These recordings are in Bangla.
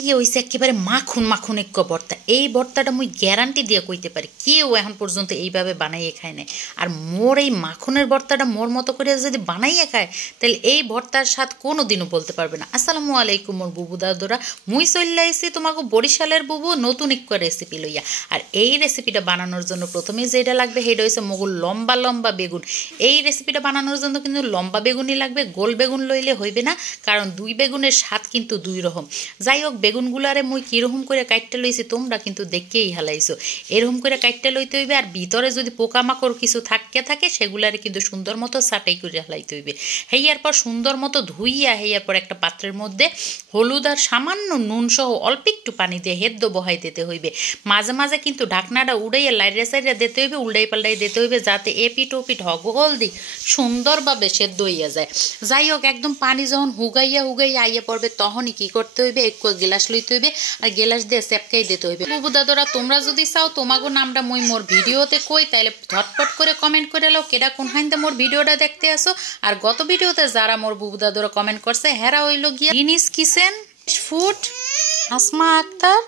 কি হইছে একেবারে মাখন মাখন এক ভর্তা। এই ভর্তাটা মুই গ্যারান্টি দিয়ে কইতে পারি কেউ এখন পর্যন্ত এইভাবে বানাইয়ে খায় নাই। আর মোর এই মাখনের ভর্তাটা মোর মতো করে যদি বানাইয়ে খায় তাহলে এই ভর্তার স্বাদ কোনো দিনও বলতে পারবে না। আসসালামু আলাইকুম মোর বুবু দাদুরা, মুই চলে আইছি তোমাকে বরিশালের বুবু নতুন এক রেসিপি লইয়া। আর এই রেসিপিটা বানানোর জন্য প্রথমে যেটা লাগবে সেটা হচ্ছে মগুর লম্বা লম্বা বেগুন। এই রেসিপিটা বানানোর জন্য কিন্তু লম্বা বেগুনই লাগবে, গোল বেগুন লইলে হইবে না, কারণ দুই বেগুনের স্বাদ কিন্তু দুই রকম। যাই হোক, বেগুনগুলারে মুই কীরকম করে কাটতে লইছি তোমরা কিন্তু দেখেই হালাইছো। এরকম করে কাটতে লইতে হইবে, আর ভিতরে যদি পোকামাকড় কিছু থাকে সেগুলারে কিন্তু সুন্দর মতো ছাটাই করে হালাইতে হইবে। হেয়ার পর সুন্দর মতো ধুইয়া হেয়ার পর একটা পাত্রের মধ্যে হলুদ আর সামান্য নুন সহ অল্প একটু পানি দিয়ে হেদ্দ বহাই দিতে হইবে। মাঝে মাঝে কিন্তু ঢাকনাটা উড়াইয়া লাইড়ে সাইড়ে দিতে হইবে, উল্টাই পাল্টাই দিতে হইবে, যাতে এপিট ওপিট হগল দিক সুন্দরভাবে সেদ্ধ হইয়া যায়। যাই হোক, একদম পানি যখন হুগাইয়া আইয়া পড়বে তখনই কি করতে হইবে, একটু গ্লাস লইতে হইবে আর গ্লাস দিয়ে চেপকাই দিতে হইবে। বুবু দাদুরা, তোমরা যদি চাও তোমাগো নামটা মুই মোর ভিডিওতে কই তাইলে ঝটপট করে কমেন্ট করে লাও কেডা কোন হাইন্দে মোর ভিডিওটা দেখতে আসো। আর গত ভিডিওতে যারা মোর বুবু দাদুরা কমেন্ট করছে হেরা হইল গিয়া গ্রিনিস কিচেন ফুড, আসমা আক্তার,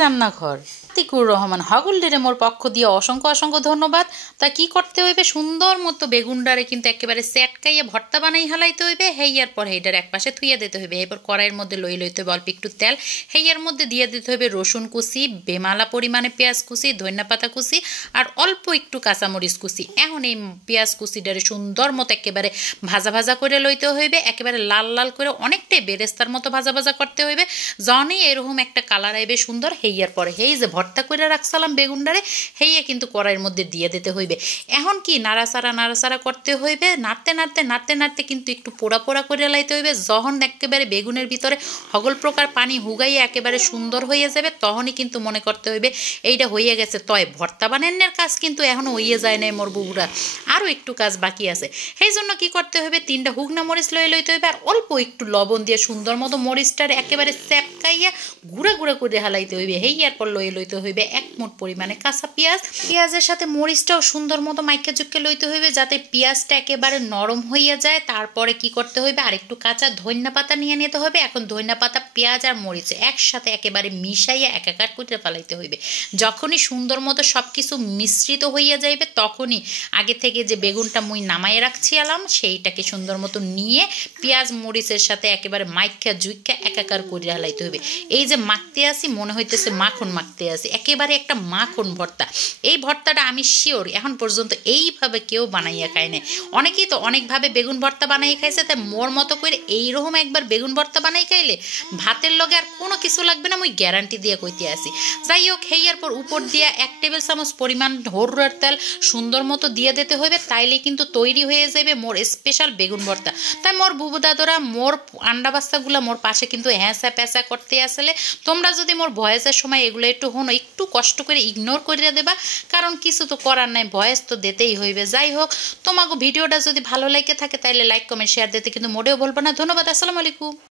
রান্নাঘর, আতিকুর রহমান হগলডিরে মোর পক্ষ দিয়ে অসংখ্য অসংখ্য ধন্যবাদ। তা কি করতে হইবে, সুন্দর মতো বেগুনডারে কিন্তু একেবারে সেটকাইয়ে ভর্তা বানাই হালাইতে হইবে। হেয়ার পর হেইডার এক পাশে থুইয়া দিতে হইবে। এরপর কড়াইয়ের মধ্যে লইতে হইবে অল্প একটু তেল। হেয়ার মধ্যে দিয়ে দিতে হইবে রসুন কুচি, বেমালা পরিমাণে পেঁয়াজ কুচি, ধনিয়া পাতা কুচি আর অল্প একটু কাঁচামরিচ কুচি। এখন এই পেঁয়াজ কুচিটারে সুন্দর মতো একেবারে ভাজা ভাজা করে লইতে হইবে, একেবারে লাল লাল করে অনেকটাই বেরেস্তার মতো ভাজা ভাজা করতে হইবে। যখনই এরকম একটা কালার আইবে সুন্দর, হেয়ার পরে হেই যে ভর্তা করে রাখছিলাম বেগুনডারে হেইয়া কিন্তু কড়াইয়ের মধ্যে দিয়ে দিতে হইবে। এখন কি নাড়াচাড়া করতে হইবে, নাড়তে কিন্তু একটু পোড়া পোড়া করে লাইতে হইবে। যখন একেবারে বেগুনের ভিতরে হগল প্রকার পানি হুগাইয়া একেবারে সুন্দর হয়ে যাবে তখনই কিন্তু মনে করতে হইবে এইটা হইয়া গেছে। তয় ভর্তা বানানোর কাজ কিন্তু এখনো হইয়া যায় নাই মোর বুবুরা, আরও একটু কাজ বাকি আছে। সেই জন্য কি করতে হইবে, 3টা হুগনা মরিচ লইতে হইবে আর অল্প একটু লবণ দিয়ে সুন্দর মতো মরিচটার একেবারে চেপকাইয়া গুঁড়া গুঁড়া করে হালাইতে হইবে। হেইয়ার পর লইতে হইবে 1 মুঠ পরিমাণে কাঁচা পেঁয়াজের সাথে মরিচটাও সুন্দর মতো মাইকা চুক্কে লইতে হইবে যাতে পেঁয়াজটা একেবারে নরম হইয়া যায়। তারপরে কি করতে হইবে, আর একটু কাঁচা ধনিয়া পাতা নিয়ে নিতে হবে। এখন ধনিয়া পাতা, পেঁয়াজ আর মরিচ একসাথে একেবারে মিশাইয়া একাকার করে ফেলাইতে হইবে। যখনই সুন্দর মতো সব কিছু মিশ্রিত হইয়া যাইবে তখনই আগে থেকে যে বেগুনটা মুই নামাইয়ে রাখছিলাম সেইটাকে সুন্দর মতো নিয়ে পেঁয়াজ মরিচের সাথে একেবারে মাইকা জুইকা একাকার করে হালাইতে হইবে। এই যে মাখতে আসি মনে হইতেছে মাখন মাখতে আসি, একেবারে একটা মাখন ভর্তা। এই ভর্তাটা আমি শিওর এখন পর্যন্ত এইভাবে কেউ বানাইয়া খায় নাই। অনেকেই তো অনেকভাবে বেগুন ভর্তা বানাই খাইছে, তাই মোর মতো করে এইরকম একবার বেগুন ভর্তা বানাই খাইলে ভাতের লগে আর কোনো কিছু লাগবে না, মুই গ্যারান্টি দিয়ে কইতে আসি। যাই হোক, হেয়ার পর উপর দিয়া 1 টেবিল চামচ পরিমাণ হরুর তেল সুন্দর মতো দিয়ে দিতে হইবে, তাইলে কিন্তু তৈরি হয়ে যাবে মোর স্পেশাল বেগুন ভর্তা। তাই মোর বুবু দাদুরা, মোর আন্ডা বাচ্চাগুলা মোর পাশে কিন্তু হ্যাঁচা প্যাঁচা করতে আসলে তোমরা যদি মোর ভয়েসের সময় এগুলো একটু হনো একটু কষ্ট করে ইগনোর করে দেবা, কারণ কিছু তো করার নাই, ভয়েস তো দিতেই হইবে। যাই হোক, তোমাকে ভিডিওটা যদি ভালো লাগে থাকে তাইলে লাইক কমেন্ট শেয়ার দিতে কিন্তু মোটেও বলবো না। ধন্যবাদ, আসসালামু আলাইকুম।